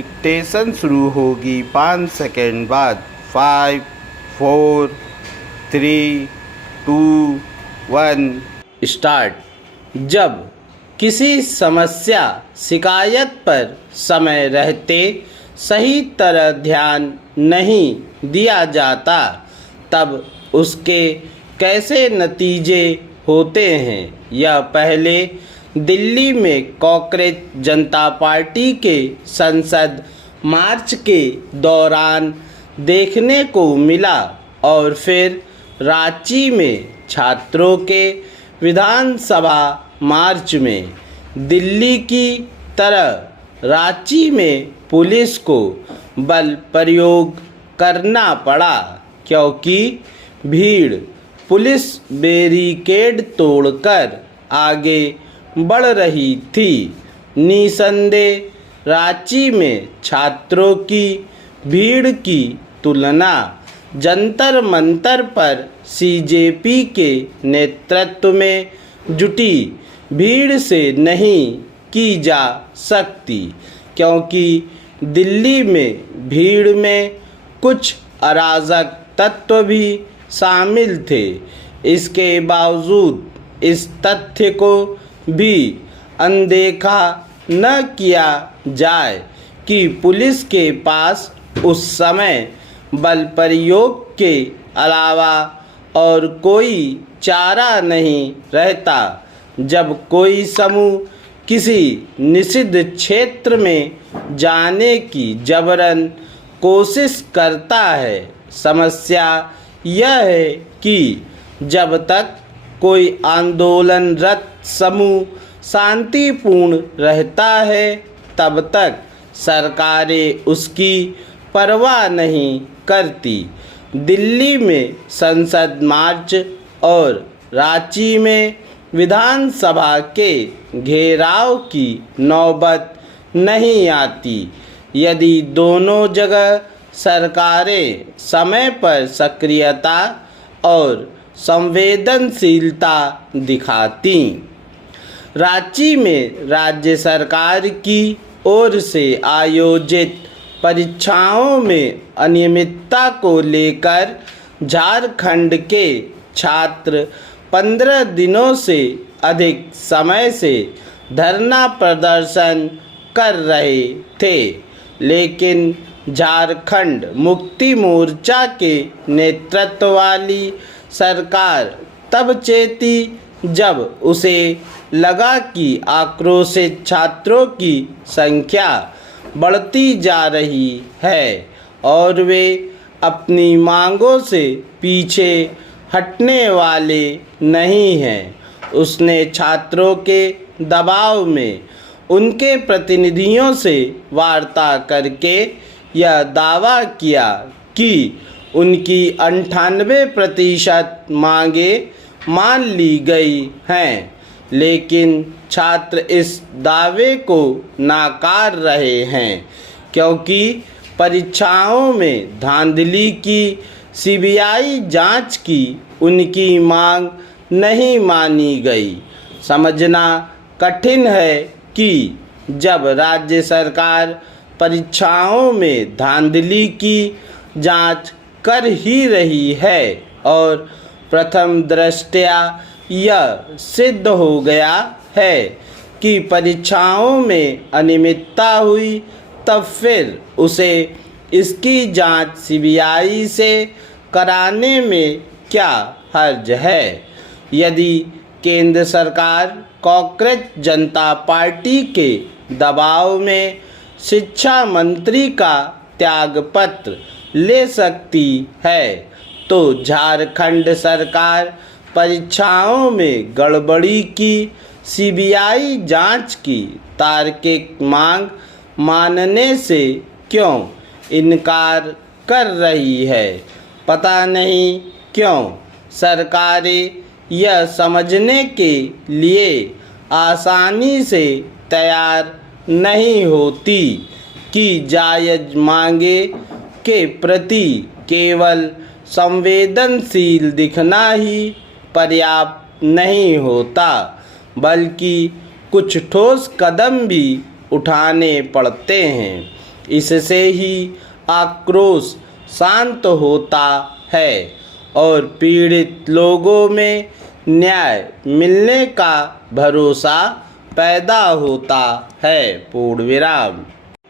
Dictation शुरू होगी 5 second बाद। 5 4 3 2 1 स्टार्ट। जब किसी समस्या शिकायत पर समय रहते सही तरह ध्यान नहीं दिया जाता तब उसके कैसे नतीजे होते हैं, यह पहले दिल्ली में कांग्रेस जनता पार्टी के संसद मार्च के दौरान देखने को मिला और फिर रांची में छात्रों के विधानसभा मार्च में। दिल्ली की तरह रांची में पुलिस को बल प्रयोग करना पड़ा क्योंकि भीड़ पुलिस बैरिकेड तोड़कर आगे बढ़ रही थी। निसंदेह रांची में छात्रों की भीड़ की तुलना जंतर मंतर पर सीजेपी के नेतृत्व में जुटी भीड़ से नहीं की जा सकती क्योंकि दिल्ली में भीड़ में कुछ अराजक तत्व भी शामिल थे। इसके बावजूद इस तथ्य को भी अनदेखा न किया जाए कि पुलिस के पास उस समय बल प्रयोग के अलावा और कोई चारा नहीं रहता। जब कोई समूह किसी निषिद्ध क्षेत्र में जाने की जबरन कोशिश करता है, समस्या यह है कि जब तक कोई आंदोलनरत समूह शांतिपूर्ण रहता है तब तक सरकारें उसकी परवाह नहीं करती। दिल्ली में संसद मार्च और रांची में विधानसभा के घेराव की नौबत नहीं आती यदि दोनों जगह सरकारें समय पर सक्रियता और संवेदनशीलता दिखाती। रांची में राज्य सरकार की ओर से आयोजित परीक्षाओं में अनियमितता को लेकर झारखंड के छात्र 15 दिनों से अधिक समय से धरना प्रदर्शन कर रहे थे, लेकिन झारखंड मुक्ति मोर्चा के नेतृत्व वाली सरकार तब चेती जब उसे लगा कि आक्रोशित छात्रों की संख्या बढ़ती जा रही है और वे अपनी मांगों से पीछे हटने वाले नहीं हैं। उसने छात्रों के दबाव में उनके प्रतिनिधियों से वार्ता करके यह दावा किया कि उनकी 98% मांगें मान ली गई हैं, लेकिन छात्र इस दावे को नाकार रहे हैं क्योंकि परीक्षाओं में धांधली की सीबीआई जांच की उनकी मांग नहीं मानी गई। समझना कठिन है कि जब राज्य सरकार परीक्षाओं में धांधली की जांच कर ही रही है और प्रथम दृष्टया यह सिद्ध हो गया है कि परीक्षाओं में अनियमितता हुई, तब फिर उसे इसकी जांच सीबीआई से कराने में क्या हर्ज है। यदि केंद्र सरकार कांग्रेस जनता पार्टी के दबाव में शिक्षा मंत्री का त्यागपत्र ले सकती है तो झारखंड सरकार परीक्षाओं में गड़बड़ी की सीबीआई जांच की तार्किक मांग मानने से क्यों इनकार कर रही है। पता नहीं क्यों सरकारें यह समझने के लिए आसानी से तैयार नहीं होती कि जायज़ मांगे के प्रति केवल संवेदनशील दिखना ही पर्याप्त नहीं होता, बल्कि कुछ ठोस कदम भी उठाने पड़ते हैं। इससे ही आक्रोश शांत होता है और पीड़ित लोगों में न्याय मिलने का भरोसा पैदा होता है। पूर्ण विराम।